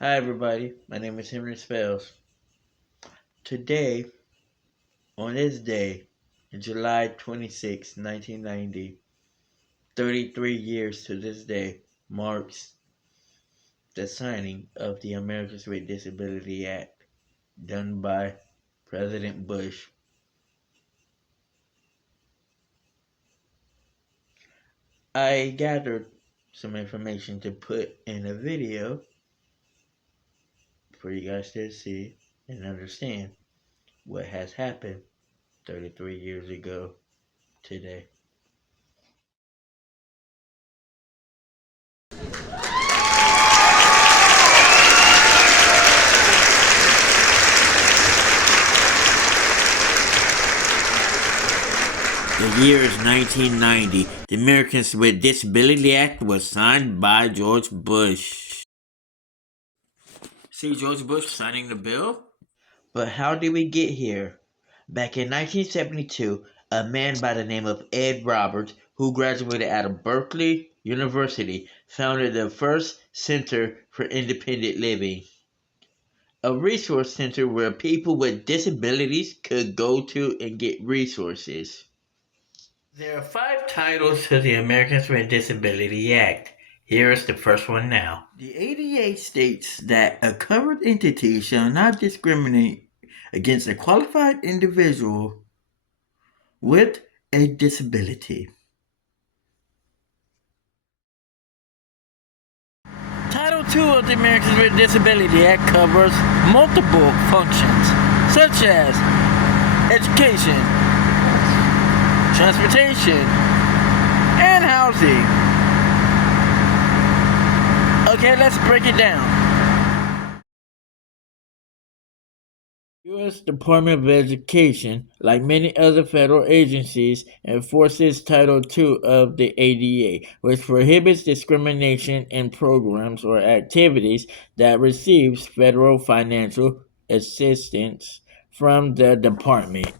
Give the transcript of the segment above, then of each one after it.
Hi, everybody. My name is Henry Spells. Today, on this day, July 26, 1990, 33 years to this day, marks the signing of the Americans with Disability Act done by President Bush. I gathered some information to put in a video for you guys to see and understand what has happened 33 years ago today. The year is 1990. The Americans with Disability Act was signed by George Bush. See George Bush signing the bill? But how did we get here? Back in 1972, a man by the name of Ed Roberts, who graduated out of Berkeley University, founded the first Center for Independent Living, a resource center where people with disabilities could go to and get resources. There are five titles to the Americans with Disability Act. Here is the first one now. The ADA states that a covered entity shall not discriminate against a qualified individual with a disability. Title II of the Americans with Disability Act covers multiple functions, such as education, transportation, and housing. Okay, let's break it down. U.S. Department of Education, like many other federal agencies, enforces Title II of the A.D.A., which prohibits discrimination in programs or activities that receives federal financial assistance from the department.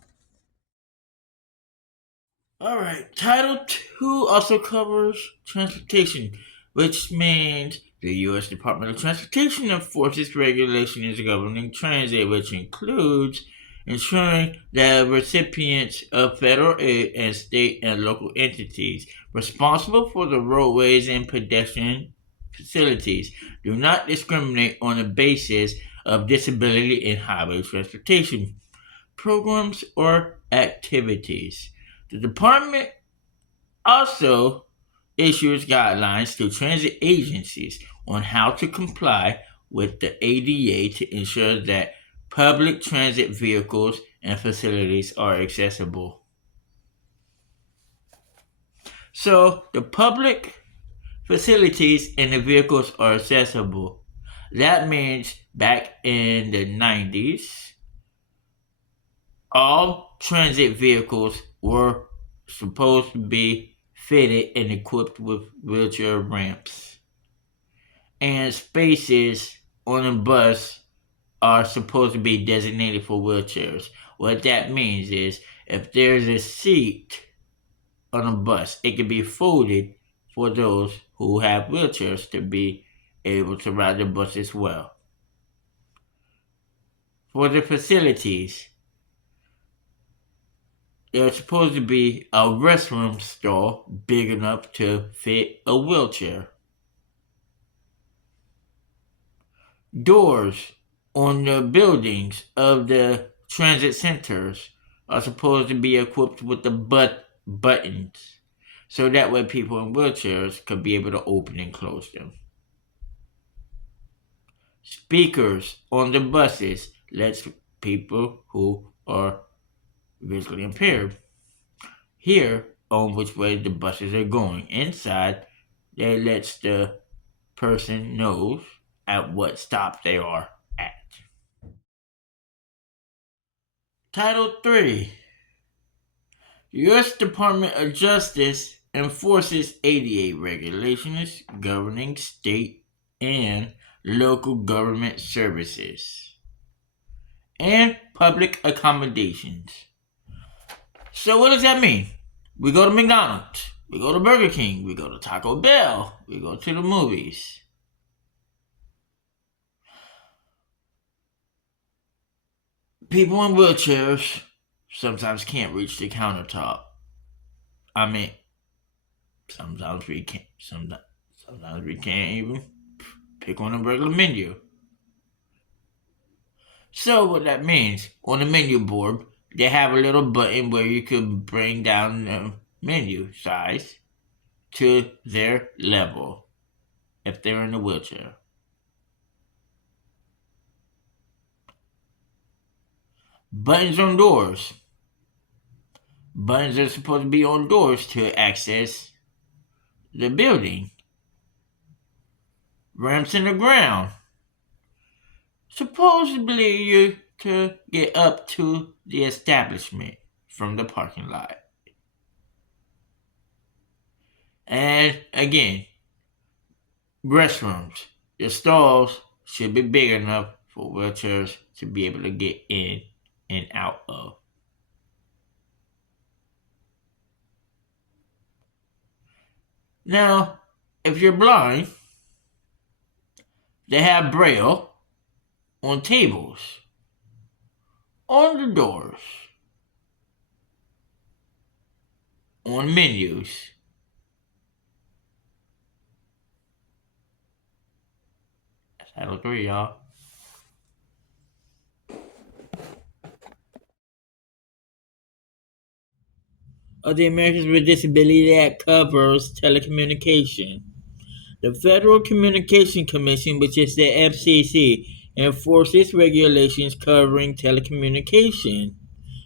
All right. Title II also covers transportation, which means the U.S. Department of Transportation enforces regulations governing transit, which includes ensuring that recipients of federal aid and state and local entities responsible for the roadways and pedestrian facilities do not discriminate on the basis of disability in highway transportation programs or activities. The department also issues guidelines to transit agencies on how to comply with the ADA to ensure that public transit vehicles and facilities are accessible. So, the public facilities and the vehicles are accessible. That means back in the 90s, all transit vehicles were supposed to be fitted and equipped with wheelchair ramps. And spaces on a bus are supposed to be designated for wheelchairs. What that means is if there's a seat on a bus, it can be folded for those who have wheelchairs to be able to ride the bus as well. For the facilities, there's supposed to be a restroom stall big enough to fit a wheelchair. Doors on the buildings of the transit centers are supposed to be equipped with the buttons so that way people in wheelchairs could be able to open and close them. Speakers on the buses lets people who are visually impaired hear on which way the buses are going. Inside, they lets the person knows at what stop they are at. Title 3. U.S. Department of Justice enforces A.D.A. regulations governing state and local government services and public accommodations. So what does that mean? We go to McDonald's, we go to Burger King, we go to Taco Bell, we go to the movies. People in wheelchairs sometimes can't reach the countertop. I mean, sometimes we can't. Sometimes we can't even pick on a regular menu. So what that means on the menu board, they have a little button where you can bring down the menu size to their level if they're in a wheelchair. Buttons on doors. Buttons are supposed to be on doors to access the building. Ramps in the ground. Supposedly you to get up to the establishment from the parking lot. And again, restrooms. The stalls should be big enough for wheelchairs to be able to get in and out of. Now, if you're blind, they have braille on tables, on the doors, on menus. That's Title 3, y'all. Of the Americans with Disability Act covers telecommunication. The Federal Communication Commission, which is the FCC, enforces regulations covering telecommunication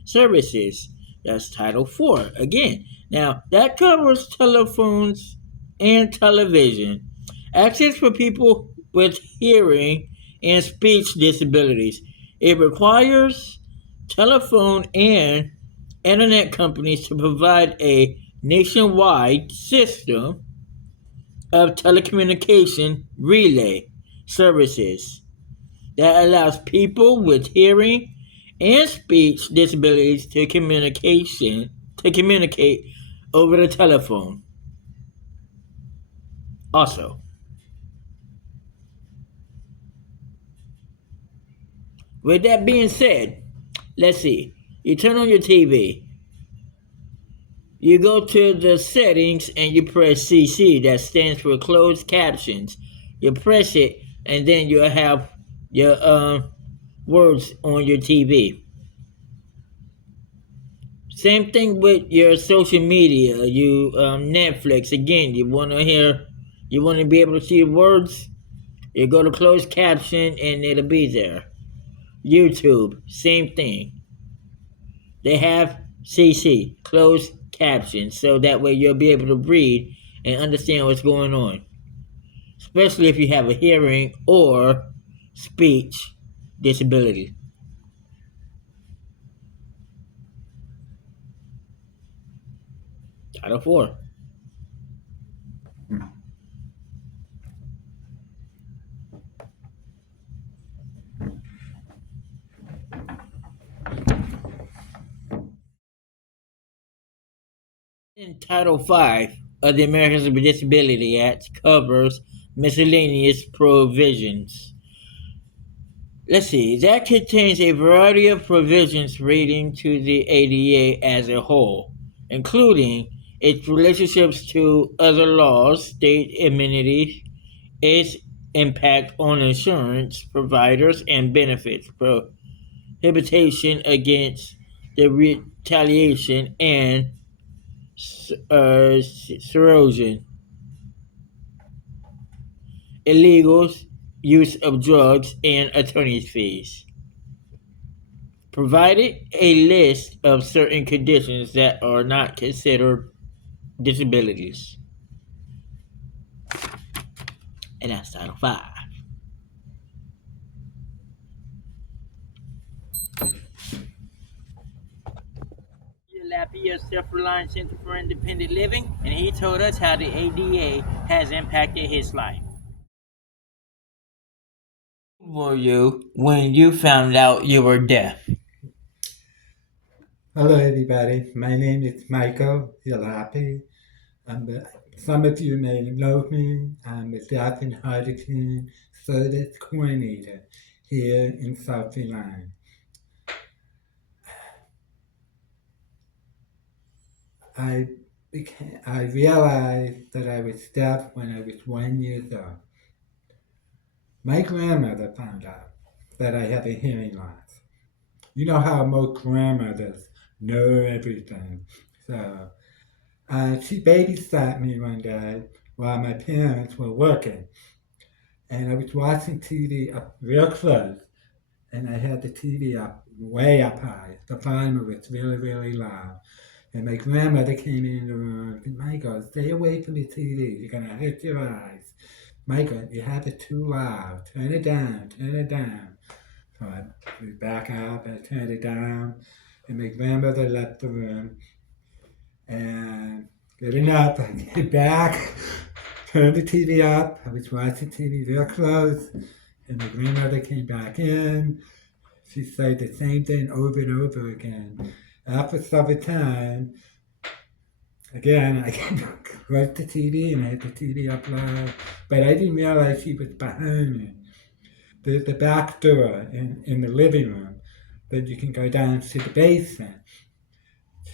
services. That's Title 4. Again, now that covers telephones and television. Access for people with hearing and speech disabilities. It requires telephone and internet companies to provide a nationwide system of telecommunication relay services that allows people with hearing and speech disabilities to communicate over the telephone. Also, with that being said, let's see. You turn on your TV. You go to the settings and you press CC. That stands for closed captions. You press it, and then you'll have your words on your TV. Same thing with your social media. You Netflix again. You want to be able to see words. You go to closed caption and it'll be there. YouTube, same thing. They have CC, closed caption, so that way you'll be able to read and understand what's going on. Especially if you have a hearing or speech disability. Title 4. In Title 5 of the Americans with Disability Act covers miscellaneous provisions. Let's see, that contains a variety of provisions relating to the ADA as a whole, including its relationships to other laws, state amenities, its impact on insurance providers and benefits, prohibition against the retaliation and corrosion, illegal use of drugs, and attorney's fees. Provided a list of certain conditions that are not considered disabilities. And that's Title 5. Lappy of Self-Reliance Center for Independent Living, and he told us how the ADA has impacted his life. Who were you when you found out you were deaf? Hello, everybody. My name is Michael Hilapi. Some of you may know me. I'm a deaf and hard of hearing service coordinator here in South Carolina. I I realized that I was deaf when I was 1 year old. My grandmother found out that I had a hearing loss. You know how most grandmothers know everything. So she babysat me one day while my parents were working, and I was watching TV up real close, and I had the TV up way up high. The volume was really, really loud. And my grandmother came in the room. Michael, stay away from the TV. You're gonna hurt your eyes. Michael, you have it too loud. Turn it down. Turn it down. So I went back up. I turned it down, and my grandmother left the room. And getting up, I get back, turned the TV up. I was watching TV real close, and my grandmother came back in. She said the same thing over and over again. After some time, again, I closed the TV and I had the TV up loud, but I didn't realize she was behind me. There's the back door in the living room that you can go down to the basement.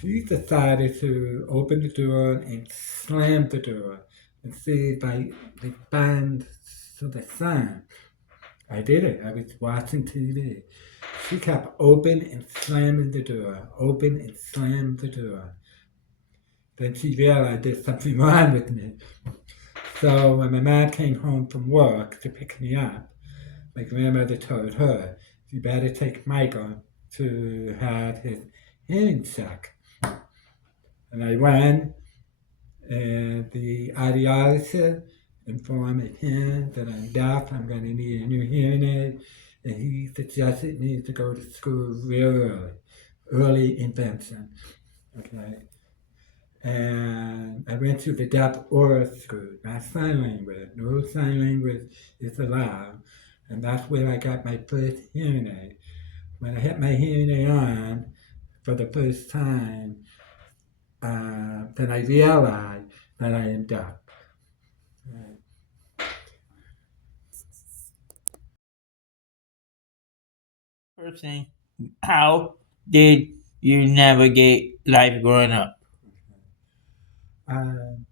She decided to open the door and slam the door and see if I respond to the sound. I did it. I was watching TV. She kept open and slamming the door, open and slam the door. Then she realized there's something wrong with me. So when my mom came home from work to pick me up, my grandmother told her, you better take Michael to have his hearing checked. And I went, and the audiologist informed him that I'm deaf, I'm going to need a new hearing aid, and he suggested me to go to school real early intervention. Okay. And I went to the deaf oral school, not sign language. No sign language is allowed. And that's where I got my first hearing aid. When I had my hearing aid on for the first time, then I realized that I am deaf. First thing, how did you navigate life growing up? Um,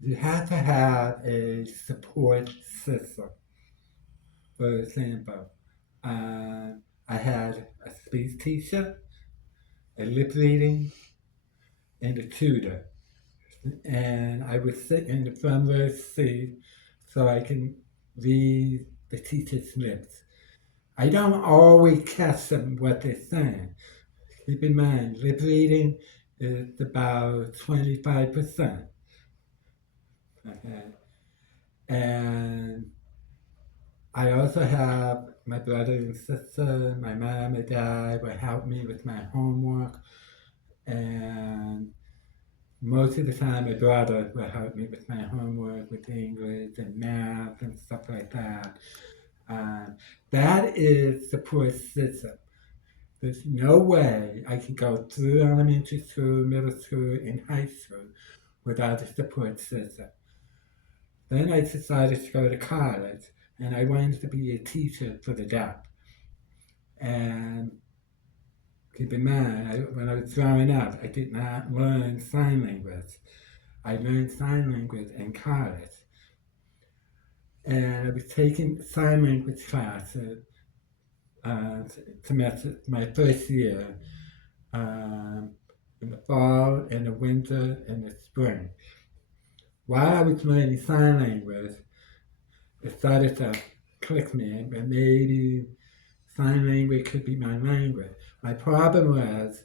you have to have a support system. For example, I had a speech teacher, a lip reading, and a tutor. And I would sit in the front row seat so I can read the teacher's lips. I don't always catch them what they're saying. Keep in mind, lip reading is about 25%. Okay? And I also have my brother and sister, my mom and dad will help me with my homework. And most of the time, my brother will help me with my homework, with English and math and stuff like that. That is support system. There's no way I can go through elementary school, middle school, and high school without a support system. Then I decided to go to college, and I wanted to be a teacher for the deaf. And keep in mind, when I was growing up, I did not learn sign language. I learned sign language in college. And I was taking sign language classes semester, my first year, um, in the fall, in the winter, and the spring. While I was learning sign language, it started to click me that maybe sign language could be my language. My problem was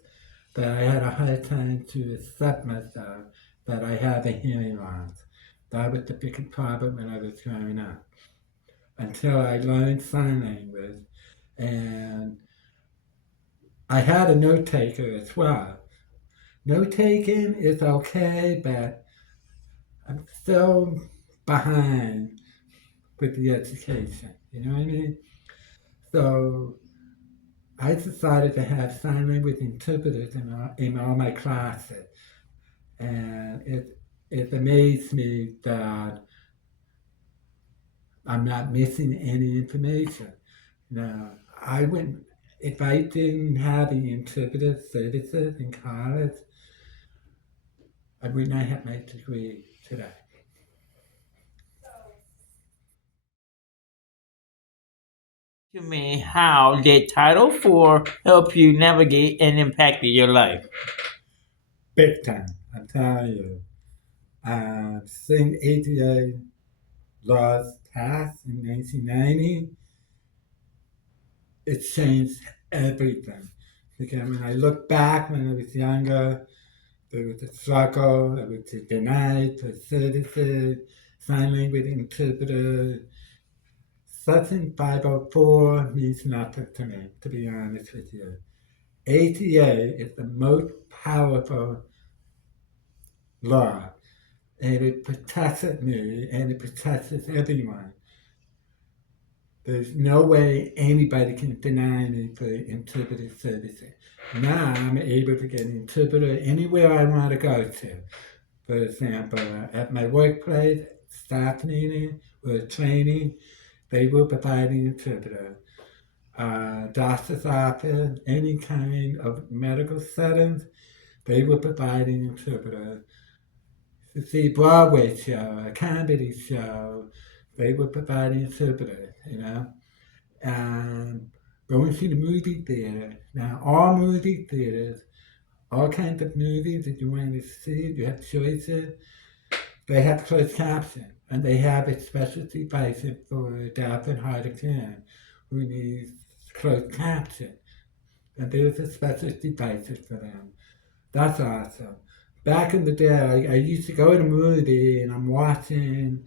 that I had a hard time to accept myself that I had a hearing loss. That was the biggest problem when I was growing up. Until I learned sign language, and I had a note taker as well. Note taking is okay, but I'm still behind with the education. You know what I mean? So I decided to have sign language interpreters in all my classes, and it amazed me that I'm not missing any information. Now I wouldn't if I didn't have the interpreter services in college. I would not have my degree today. To me, how did Title IV help you navigate and impacted your life? Big time, I'm telling you. Since A.D.A. laws passed in 1990, it changed everything. Because when I look back when I was younger, there was a struggle, I was denied for services, sign language interpreter. Section 504 means nothing to me, to be honest with you. A.D.A. is the most powerful law, and it protects me, and it protects everyone. There's no way anybody can deny me for interpretive services. Now I'm able to get an interpreter anywhere I want to go to. For example, at my workplace, staff meeting or training, they will provide an interpreter. Doctor's office, any kind of medical settings, they will provide an interpreter. To see Broadway show, a comedy show, they will provide an interpreter, you know. Going to the movie theater. Now, all movie theaters, all kinds of movies that you want to see, you have choices. They have closed caption, and they have a special device for deaf and hard of hearing who needs closed caption. And there's a special devices for them. That's awesome. Back in the day, I used to go to a movie and I'm watching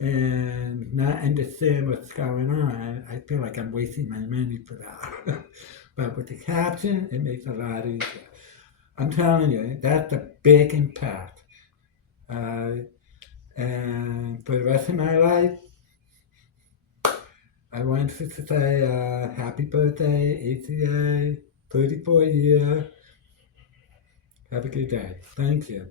and not understand what's going on. I feel like I'm wasting my money for that. But with the caption, it makes it a lot easier. I'm telling you, that's a big impact. Uh, and for the rest of my life, I want to say happy birthday, A.D.A. 34 year. Have a good day. Thank you.